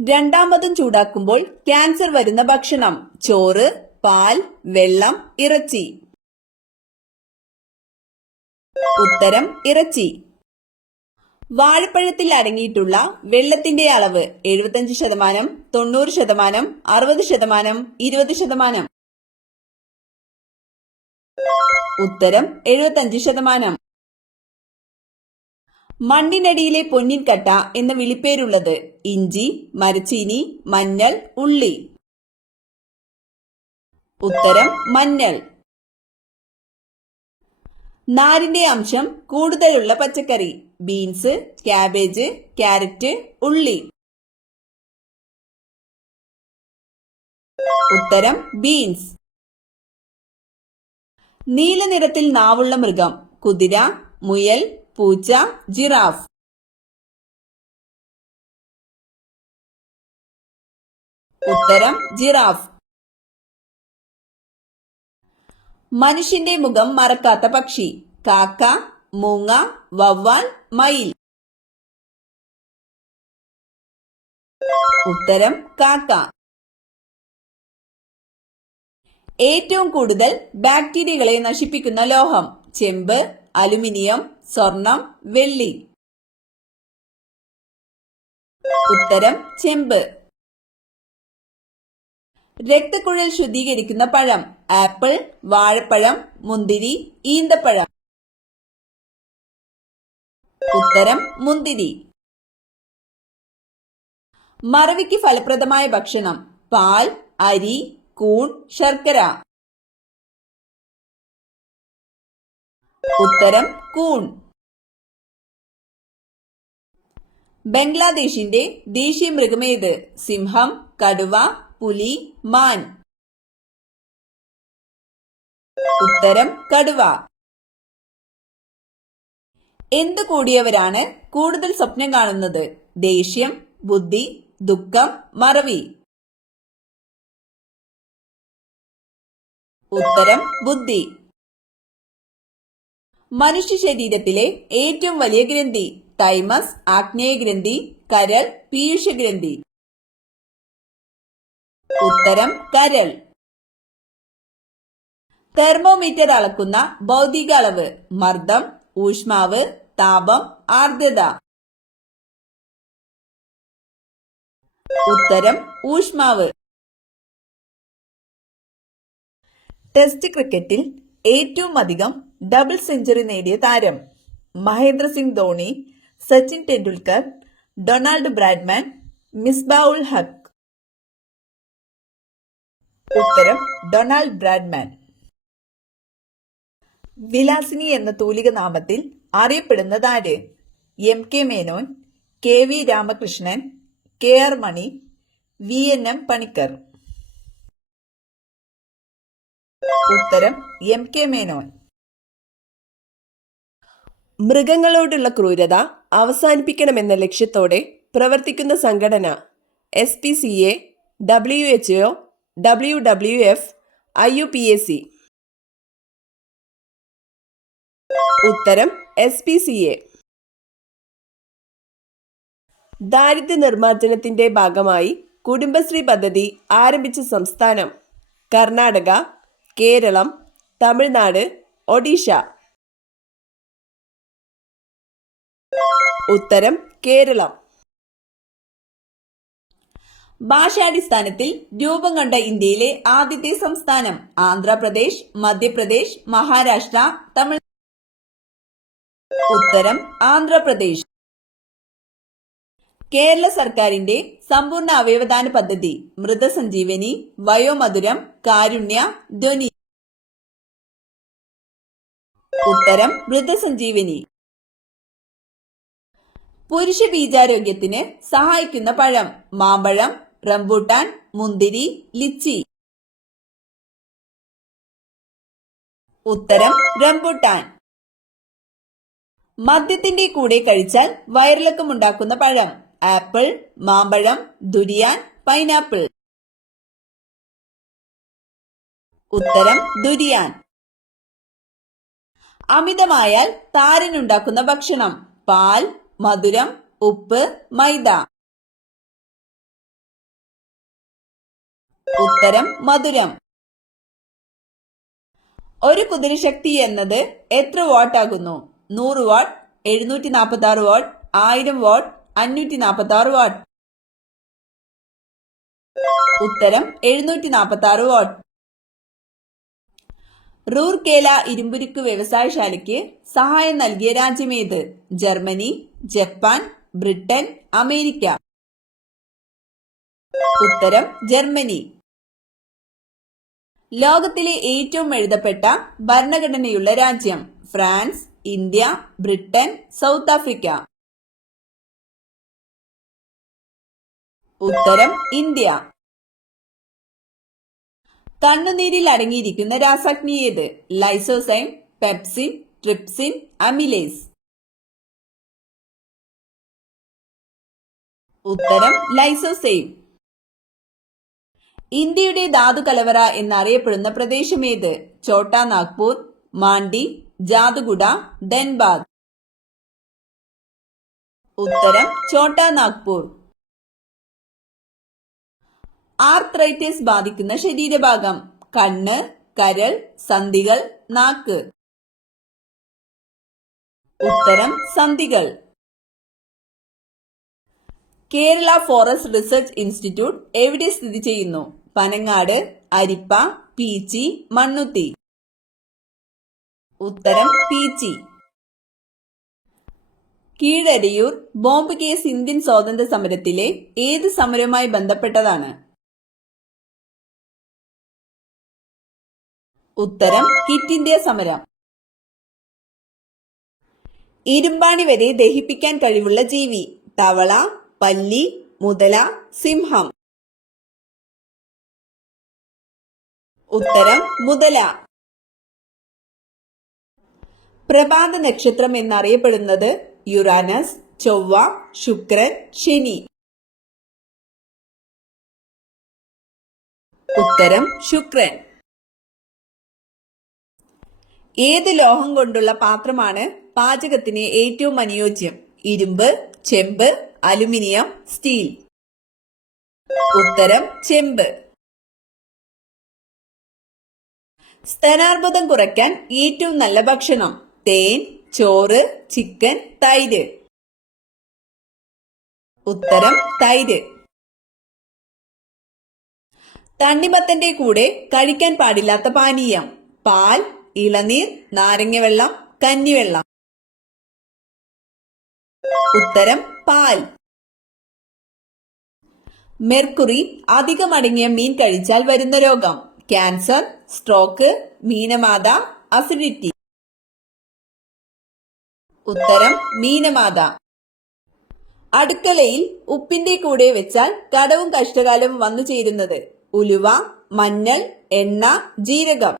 രണ്ടാമതും ചൂടാക്കുമ്പോൾ ക്യാൻസർ വരുന്ന ഭക്ഷണം: ചോറ്, പാൽ, വെള്ളം, ഇറച്ചി. ഉത്തരം ഇറച്ചി. വാഴപ്പഴത്തിൽ അടങ്ങിയിട്ടുള്ള വെള്ളത്തിന്റെ അളവ്: 75%, 90%, 60%, 20%. ഉത്തരം 75%. മണ്ണിനടിയിലെ പൊന്നിൻ കട്ട എന്ന വിളിപ്പേരുള്ളത്: ഇഞ്ചി, മരച്ചീനി, മഞ്ഞൾ, ഉള്ളി. ഉത്തരം മഞ്ഞൾ. നാരിന്റെ അംശം കൂടുതലുള്ള പച്ചക്കറി: ബീൻസ്, ക്യാബേജ്, ക്യാരറ്റ്, ഉള്ളി. ഉത്തരം ബീൻസ്. നീല നിറത്തിൽ നാവുള്ള മൃഗം: കുതിര, മുയൽ, പൂച്ച, ജിറാഫ്. ഉത്തരം ജിറാഫ്. മനുഷ്യന്റെ മുഖം മറക്കാത്ത പക്ഷി: കാക്ക, മൂങ്ങ, വവ്വാൽ, മയിൽ. ഉത്തരം കാക്ക. ഏറ്റവും കൂടുതൽ ബാക്ടീരിയകളെ നശിപ്പിക്കുന്ന ലോഹം: ചെമ്പ്, അലുമിനിയം, സ്വർണം, വെള്ളി. ഉത്തരം ചെമ്പ്. രക്തക്കുഴൽ ശുദ്ധീകരിക്കുന്ന പഴം: ആപ്പിൾ, വാഴപ്പഴം, മുന്തിരി, ഈന്തപ്പഴം. ഉത്തരം മുന്തിരി. മറവിക്ക് ഫലപ്രദമായ ഭക്ഷണം: പാൽ, അരി, കൂൺ, ശർക്കര. ഉത്തരം കൂൺ. ബംഗ്ലാദേശിന്റെ ദേശീയ മൃഗമേത്? സിംഹം, കടുവ, പുലി, മാൻ. ഉത്തരം കടുവ. എന്തു കൂടിയവരാണ് കൂടുതൽ സ്വപ്നം കാണുന്നത്? ദേഷ്യം, ബുദ്ധി, ദുഃഖം, മറവി. ഉത്തരം ബുദ്ധി. മനുഷ്യ ശരീരത്തിലെ ഏറ്റവും വലിയ ഗ്രന്ഥി: തൈമസ്, ആഗ്നേയഗ്രന്ഥി, കരൾ, പീയൂഷഗ്രന്ഥി. ഉത്തരം കരൾ. തെർമോമീറ്റർ അളക്കുന്ന ഭൗതിക അളവ്: മർദ്ദം, ഊഷ്മാവ്, താപം, ആർദ്രത. ഉത്തരം ഊഷ്മാവ്. ടെസ്റ്റ് ക്രിക്കറ്റിൽ ഏറ്റവും അധികം ഡബിൾ സെഞ്ചുറി നേടിയ താരം: മഹേന്ദ്ര സിംഗ് ധോണി, സച്ചിൻ ടെണ്ടുൽക്കർ, ഡൊണാൾഡ് ബ്രാഡ്മാൻ, മിസ്ബാഉൽ ഹക്ക്. ഉത്തരം ഡൊണാൾഡ് ബ്രാഡ്മാൻ. വിലാസിനി എന്ന തൂലിക നാമത്തിൽ അറിയപ്പെടുന്നതാര്? MK Menon, KV Ramakrishnan, KR മണി, VNM പണിക്കർ. ഉത്തരം MK മേനോൻ. മൃഗങ്ങളോടുള്ള ക്രൂരത അവസാനിപ്പിക്കണമെന്ന ലക്ഷ്യത്തോടെ പ്രവർത്തിക്കുന്ന സംഘടന: SPCA, WHO, WWF, IUPAC. ഉത്തരം SPCA. ദാരിദ്ര്യ നിർമ്മാർജ്ജനത്തിന്റെ ഭാഗമായി കുടുംബശ്രീ പദ്ധതി ആരംഭിച്ച സംസ്ഥാനം: കർണാടക, കേരളം, തമിഴ്നാട്, ഒഡീഷ. ഉത്തരം കേരളം. ഭാഷാടിസ്ഥാനത്തിൽ രൂപം കൊണ്ട ഇന്ത്യയിലെ ആദ്യത്തെ സംസ്ഥാനം: ആന്ധ്രാപ്രദേശ്, മധ്യപ്രദേശ്, മഹാരാഷ്ട്ര, തമിഴ്നാട്. ഉത്തരം ആന്ധ്രാപ്രദേശ്. കേരള സർക്കാരിന്റെ സമ്പൂർണ്ണ അവയവദാന പദ്ധതി: മൃതസഞ്ജീവനി, വയോമധുരം, കാരുണ്യ, ധ്വനി. ഉത്തരം മൃതസഞ്ജീവനി. പുരുഷ ബീജാരോഗ്യത്തിന് സഹായിക്കുന്ന പഴം: മാമ്പഴം, റംബൂട്ടാൻ, മുന്തിരി, ലിച്ചി. ഉത്തരം റംബൂട്ടാൻ. മദ്യത്തിന്റെ കൂടെ കഴിച്ചാൽ വയറിളക്കമുണ്ടാക്കുന്ന പഴം: ആപ്പിൾ, മാമ്പഴം, ദുരിയാൻ, പൈനാപ്പിൾ. ഉത്തരം ദുരിയാൻ. അമിതമായാൽ താരനുണ്ടാക്കുന്ന ഭക്ഷണം: പാൽ, മധുരം, ഉപ്പ്, മൈദ. ഉത്തരം മധുരം. ഒരു കുതിരശക്തി എന്നത് എത്ര വാട്ട് ആകുന്നു? 100 വാട്ട്, 746 വാട്ട്, 1000 വാട്ട്, 546 വാട്ട്. ഉത്തരം 746 വാട്ട്. റൂർക്കേല ഇരുമ്പുരുക്ക് വ്യവസായശാലയ്ക്ക് സഹായം നൽകിയ രാജ്യമേത്? Germany, Japan, Britain, America. ഉത്തരം ജർമ്മനി. ലോകത്തിലെ ഏറ്റവും എഴുതപ്പെട്ട ഭരണഘടനയുള്ള രാജ്യം? France, India, Britain, South Africa. ഉത്തരം ഇന്ത്യ. കണ്ണുനീരിൽ അടങ്ങിയിരിക്കുന്ന രാസാഗ്നി ഏത്? Lysozyme, pepsin, trypsin, amylase. ഉത്തരം ലൈസോസൈം. ഇന്ത്യയുടെ ധാതു കലവറ എന്നറിയപ്പെടുന്ന പ്രദേശമേത്? ഛോട്ടാ നാഗ്പൂർ, മാണ്ഡി, ജാദുഗുഡ, ധൻബാദ്. ഉത്തരം ഛോട്ടാ നാഗ്പൂർ. ആർത്രൈറ്റിസ് ബാധിക്കുന്ന ശരീരഭാഗം? കണ്ണ്, കരൾ, സന്ധികൾ, നാക്ക്. ഉത്തരം സന്ധികൾ. കേരള ഫോറസ്റ്റ് റിസർച്ച് ഇൻസ്റ്റിറ്റ്യൂട്ട് എവിടെ സ്ഥിതി ചെയ്യുന്നു? പനങ്ങാട്, അരിപ്പ, പീച്ചി, മണ്ണുത്തി. ഉത്തരം Peechi. Keezhariyur bomb case Indian സ്വാതന്ത്ര്യ സമരത്തിലെ ഏത് സമരവുമായി ബന്ധപ്പെട്ടതാണ്? ഉത്തരം ക്വിറ്റ് ഇന്ത്യ സമരം. ഇരുമ്പാണി വരെ ദഹിപ്പിക്കാൻ കഴിവുള്ള ജീവി? തവള, പല്ലി, മുതല, സിംഹം. ഉത്തരം മുതല. പ്രഭാത നക്ഷത്രം എന്നറിയപ്പെടുന്നത്? യുറാനസ്, ചൊവ്വ, ശുക്രൻ, ശനി. ഉത്തരം ശുക്രൻ. ഏത് ലോഹം കൊണ്ടുള്ള പാത്രമാണ് പാചകത്തിന് ഏറ്റവും അനുയോജ്യം? ഇരുമ്പ്, ചെമ്പ്, അലുമിനിയം, സ്റ്റീൽ. ഉത്തരം ചെമ്പ്. സ്തനാർബുദം കുറയ്ക്കാൻ ഏറ്റവും നല്ല ഭക്ഷണം? തേൻ, ചോറ്, ചിക്കൻ, തൈര്. ഉത്തരം തൈര്. തണ്ണിമത്തന്റെ കൂടെ കഴിക്കാൻ പാടില്ലാത്ത പാനീയം? പാൽ, ഇളനീർ, നാരങ്ങവെള്ളം, കഞ്ഞിവെള്ളം. ഉത്തരം പാൽ. മെർക്കുറി അധികം അടങ്ങിയ മീൻ കഴിച്ചാൽ വരുന്ന രോഗം? Cancer, stroke, മീനമാത, acidity. ഉത്തരം മീനമാത. അടുക്കളയിൽ ഉപ്പിന്റെ കൂടെ വെച്ചാൽ കടവും കഷ്ടകാലവും വന്നു ചേരുന്നത്? ഉലുവ, മഞ്ഞൾ, എണ്ണ, ജീരകം.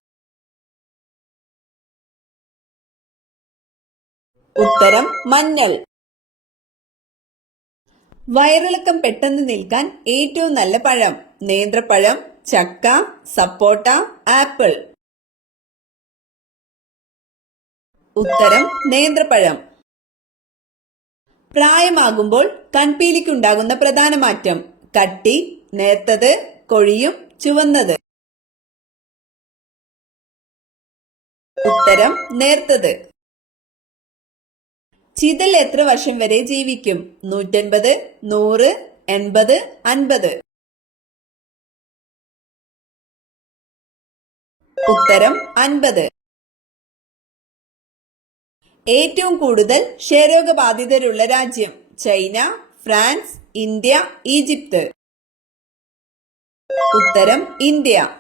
ഉത്തരം മഞ്ഞൾ. വയറിളക്കം പെട്ടെന്ന് നിൽക്കാൻ ഏറ്റവും നല്ല പഴം? നേന്ത്രപ്പഴം, ചക്ക, സപ്പോട്ട, ആപ്പിൾ. ഉത്തരം നേന്ത്രപ്പഴം. പ്രായമാകുമ്പോൾ കൺപീലിക്കുണ്ടാകുന്ന പ്രധാന മാറ്റം? കട്ടി, നേർത്തത്, കൊഴിയും, ചുവന്നത്. ഉത്തരം നേർത്തത്. ചിതൽ എത്ര വർഷം വരെ ജീവിക്കും? 150, 100, 80, 50. ഉത്തരം 50. ഏറ്റവും കൂടുതൽ ക്ഷയരോഗബാധിതരുള്ള രാജ്യം? China, France, India, Egypt. ഉത്തരം ഇന്ത്യ.